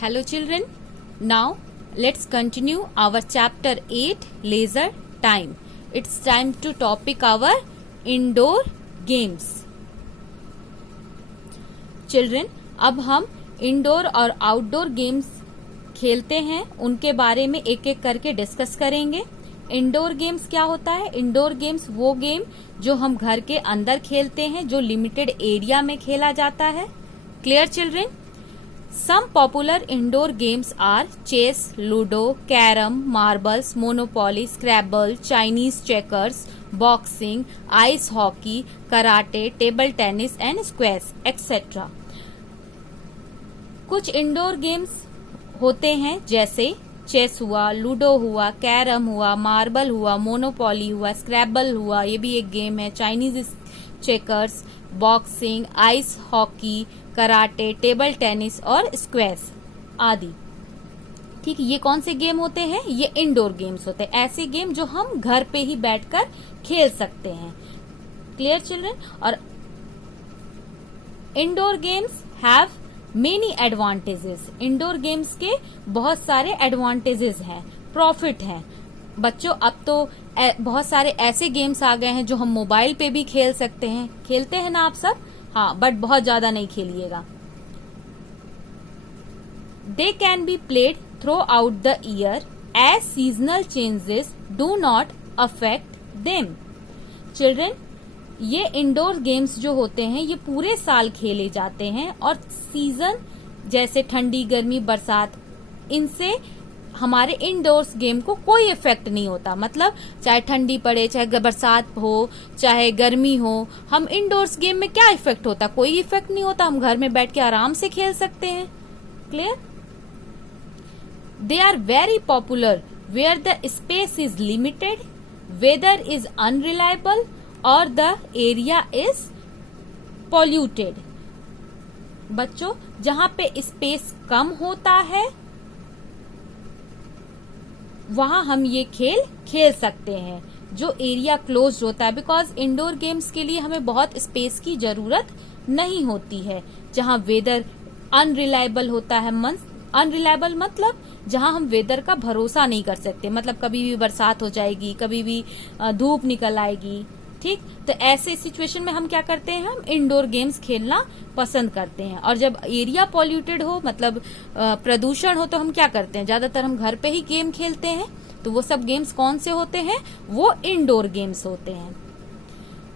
Hello children, now let's continue our chapter 8 leisure time. It's time to topic our indoor games. Children, अब हम indoor और outdoor games खेलते हैं, उनके बारे में एक एक करके डिस्कस करेंगे. इंडोर गेम्स क्या होता है? इंडोर गेम्स वो गेम जो हम घर के अंदर खेलते हैं, जो लिमिटेड एरिया में खेला जाता है. Clear children? Some popular indoor games are chess, ludo, carom, marbles, monopoly, scrabble, Chinese checkers, boxing, ice hockey, karate, table tennis and squash, etc. कुछ इंडोर गेम्स होते हैं जैसे चेस हुआ, लूडो हुआ, कैरम हुआ, मार्बल हुआ, मोनोपोली हुआ, स्क्रैबल हुआ, ये भी एक गेम है, Chinese checkers, boxing, ice hockey, karate, table tennis और स्क्वैश आदि. ठीक, ये कौन से गेम होते हैं? ये इंडोर गेम्स होते हैं, ऐसे गेम जो हम घर पे ही बैठकर खेल सकते हैं. Clear children? और indoor games have many advantages. Indoor games के बहुत सारे एडवांटेजेस हैं, प्रॉफिट हैं. बच्चों, अब तो बहुत सारे ऐसे गेम्स आ गए हैं जो हम मोबाइल पे भी खेल सकते हैं. खेलते हैं ना आप सब? हाँ, बट बहुत ज्यादा नहीं खेलिएगा. They can be played throughout the year as seasonal changes do not affect them. Children, ये इंडोर गेम्स जो होते हैं ये पूरे साल खेले जाते हैं और सीजन जैसे ठंडी, गर्मी, बरसात, इनसे हमारे इंडोर्स गेम को कोई इफेक्ट नहीं होता. मतलब चाहे ठंडी पड़े, चाहे बरसात हो, चाहे गर्मी हो, हम इंडोर्स गेम में क्या इफेक्ट होता? कोई इफेक्ट नहीं होता. हम घर में बैठ के आराम से खेल सकते हैं. Clear? They are very popular where the space is limited, weather is unreliable और द एरिया इज पॉल्यूटेड. बच्चों, जहां पे स्पेस कम होता है वहां हम ये खेल खेल सकते हैं. जो एरिया क्लोज होता है, बिकॉज इंडोर गेम्स के लिए हमें बहुत स्पेस की जरूरत नहीं होती है. जहां वेदर अनरिलायबल होता है, अनरिलायबल मतलब जहां हम वेदर का भरोसा नहीं कर सकते. मतलब कभी भी बरसात हो जाएगी, कभी भी धूप निकल आएगी. ठीक, तो ऐसे सिचुएशन में हम क्या करते हैं? हम इंडोर गेम्स खेलना पसंद करते हैं. और जब एरिया पॉल्यूटेड हो, मतलब प्रदूषण हो, तो हम क्या करते हैं? ज्यादातर हम घर पे ही गेम खेलते हैं. तो वो सब गेम्स कौन से होते हैं? वो इंडोर गेम्स होते हैं.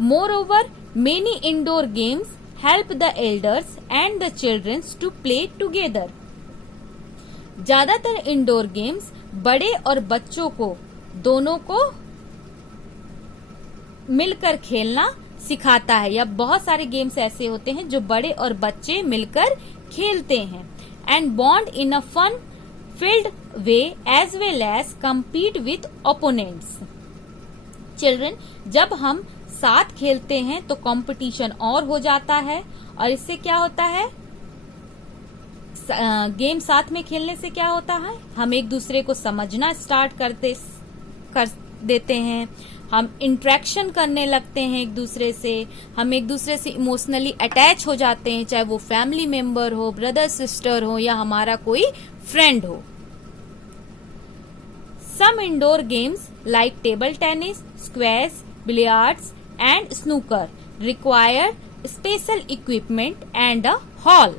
Moreover, many indoor games help the elders and the childrens to play together. ज्यादातर इंडोर गेम्स बड़े और बच्चों को दोनों को मिलकर खेलना सिखाता है. या बहुत सारे गेम्स ऐसे होते हैं जो बड़े और बच्चे मिलकर खेलते हैं. And bond in a fun filled way as well as compete with opponents. Children, जब हम साथ खेलते हैं तो कंपटीशन और हो जाता है. और इससे क्या होता है? गेम साथ में खेलने से क्या होता है? हम एक दूसरे को समझना स्टार्ट कर देते हैं. हम इंटरेक्शन करने लगते हैं एक दूसरे से. हम एक दूसरे से इमोशनली अटैच हो जाते हैं, चाहे वो फैमिली मेंबर हो, ब्रदर सिस्टर हो या हमारा कोई फ्रेंड हो. Some indoor games like table tennis, squash, billiards and snooker require special equipment and a hall.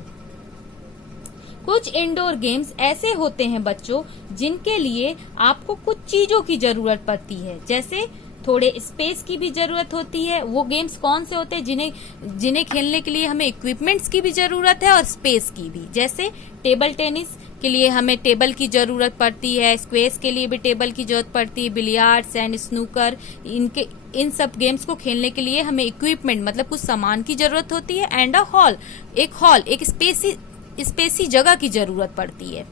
कुछ इंडोर गेम्स ऐसे होते हैं बच्चों जिनके लिए आपको कुछ चीजों की जरूरत पड़ती है, जैसे थोड़े स्पेस की भी जरूरत होती है. वो गेम्स कौन से होते हैं जिन्हें खेलने के लिए हमें इक्विपमेंट्स की भी जरूरत है और स्पेस की भी. जैसे टेबल टेनिस के लिए हमें टेबल की जरूरत पड़ती है, स्क्वैश के लिए भी टेबल की जरूरत पड़ती है, बिलियर्ड्स एंड स्नूकर, इन सब गेम्स को खेलने के लिए हमें इक्विपमेंट मतलब कुछ सामान की जरूरत होती है. एंड अ हॉल, एक स्पेसी जगह की जरूरत पड़ती है.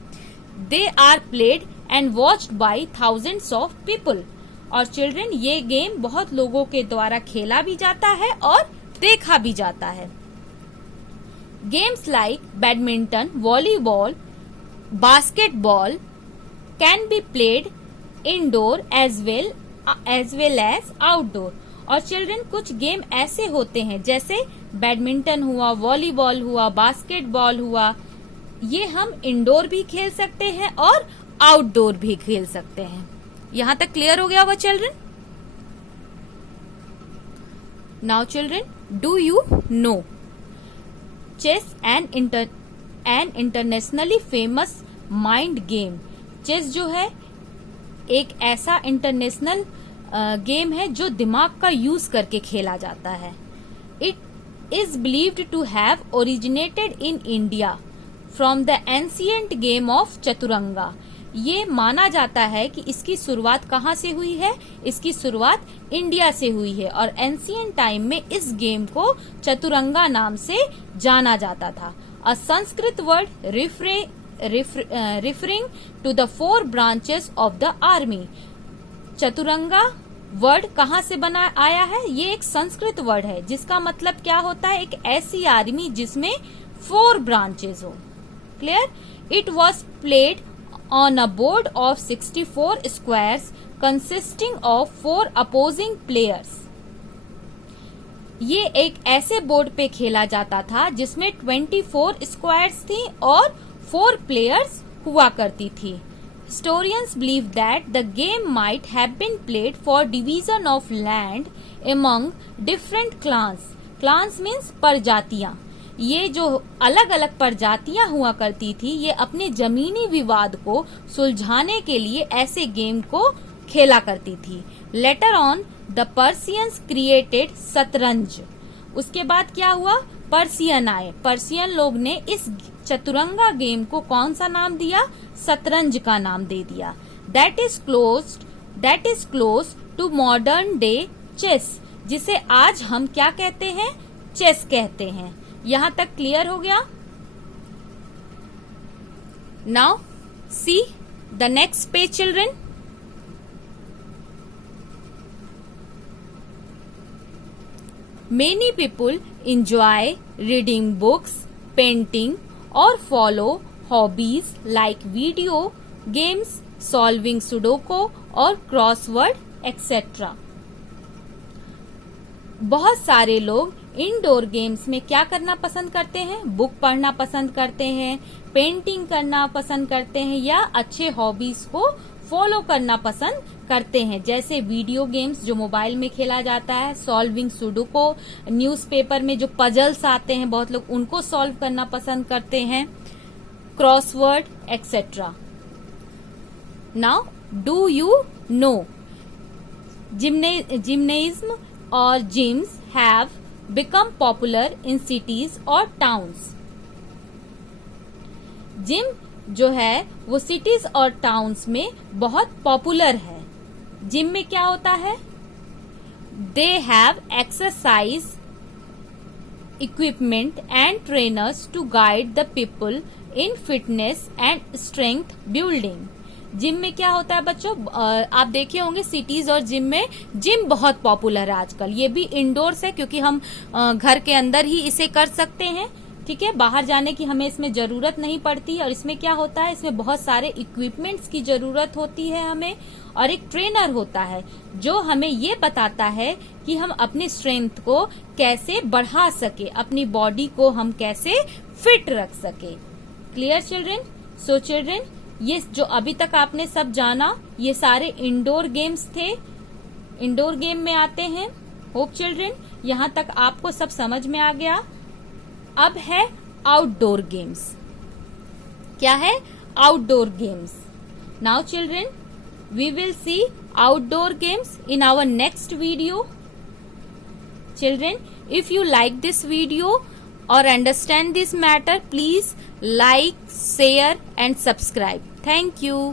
They are played and watched by thousands of people. और चिल्ड्रन, ये गेम बहुत लोगों के द्वारा खेला भी जाता है और देखा भी जाता है. Games like badminton, volleyball, basketball can be played indoor as well as outdoor. और चिल्ड्रन, कुछ गेम ऐसे होते हैं जैसे बैडमिंटन हुआ, वॉलीबॉल हुआ, बास्केटबॉल हुआ, ये हम इंडोर भी खेल सकते हैं और आउटडोर भी खेल सकते हैं। यहां तक क्लियर हो गया होगा children? Now children, do you know chess an internationally famous mind game? Chess जो है एक ऐसा इंटरनेशनल गेम है जो दिमाग का यूज करके खेला जाता है। It is believed to have originated in India from the ancient game of Chaturanga. ये माना जाता है कि इसकी शुरुआत कहाँ से हुई है? इसकी शुरुआत इंडिया से हुई है और एंशियंट टाइम में इस गेम को चतुरंगा नाम से जाना जाता था। A Sanskrit word referring to the 4 branches of the army. Chaturanga word कहाँ से बना आया है? ये एक संस्कृत वर्ड है जिसका मतलब क्या होता है? एक ऐसी आर्मी जिसमें 4 ब्रांचेस हो। Clear? It was played on a board of 64 squares consisting of 4 opposing players। ये एक ऐसे बोर्ड पे खेला जाता था जिसमें 24 स्क्वायर्स थी और 4 प्लेयर्स हुआ करती थी। Historians believe that the game might have been played for division of land among different clans। Clans means प्रजातियां। ये जो अलग अलग प्रजातियां हुआ करती थी ये अपने जमीनी विवाद को सुलझाने के लिए ऐसे गेम को खेला करती थी। लेटर ऑन द पर्सियंस क्रिएटेड शतरंज। उसके बाद क्या हुआ? पर्सियन आए। पर्सियन लोग ने इस चतुरंगा गेम को कौन सा नाम दिया? शतरंज का नाम दे दिया। That is close to modern day chess, जिसे आज हम क्या कहते हैं? चेस कहते हैं। यहां तक क्लियर हो गया? Now see the next page children. Many people enjoy reading books, painting or follow hobbies like video games, solving sudoku और crossword etc। बहुत सारे लोग इंडोर गेम्स में क्या करना पसंद करते हैं? बुक पढ़ना पसंद करते हैं, पेंटिंग करना पसंद करते हैं या अच्छे हॉबीज को फॉलो करना पसंद करते हैं, जैसे वीडियो गेम्स जो मोबाइल में खेला जाता है, सॉल्विंग सुडोको, न्यूज़पेपर में जो पजल्स आते हैं बहुत लोग उनको सॉल्व करना पसंद करते हैं, crossword etcetera. Now do you know gymnasiums और gyms have become popular in cities और टाउन्स। जिम जो है वो सिटीज और टाउन्स में बहुत पॉपुलर है। जिम में क्या होता है? They have exercise equipment and trainers to guide the people in fitness and strength building. Gym में क्या होता है बच्चों? आप देखे होंगे सिटीज और जिम में जिम बहुत पॉपुलर है आजकल। ये भी इंडोर्स है क्योंकि हम घर के अंदर ही इसे कर सकते हैं। ठीक है, बाहर जाने की हमें इसमें जरूरत नहीं पड़ती। और इसमें क्या होता है? इसमें बहुत सारे इक्विपमेंट्स की जरूरत होती है हमें, और एक ट्रेनर होता है जो हमें ये बताता है कि हम अपनी स्ट्रेंथ को कैसे बढ़ा सके, अपनी बॉडी को हम कैसे फिट रख सके। Clear children? सो चिल्ड्रन, ये जो अभी तक आपने सब जाना ये सारे इंडोर गेम्स थे, इंडोर गेम में आते हैं। होप चिल्ड्रन यहाँ तक आपको सब समझ में आ गया। अब है आउटडोर गेम्स। क्या है? Outdoor games. Now children we will see outdoor games in our next video. Children, if you like this video or understand this matter, please like, share and subscribe. Thank you.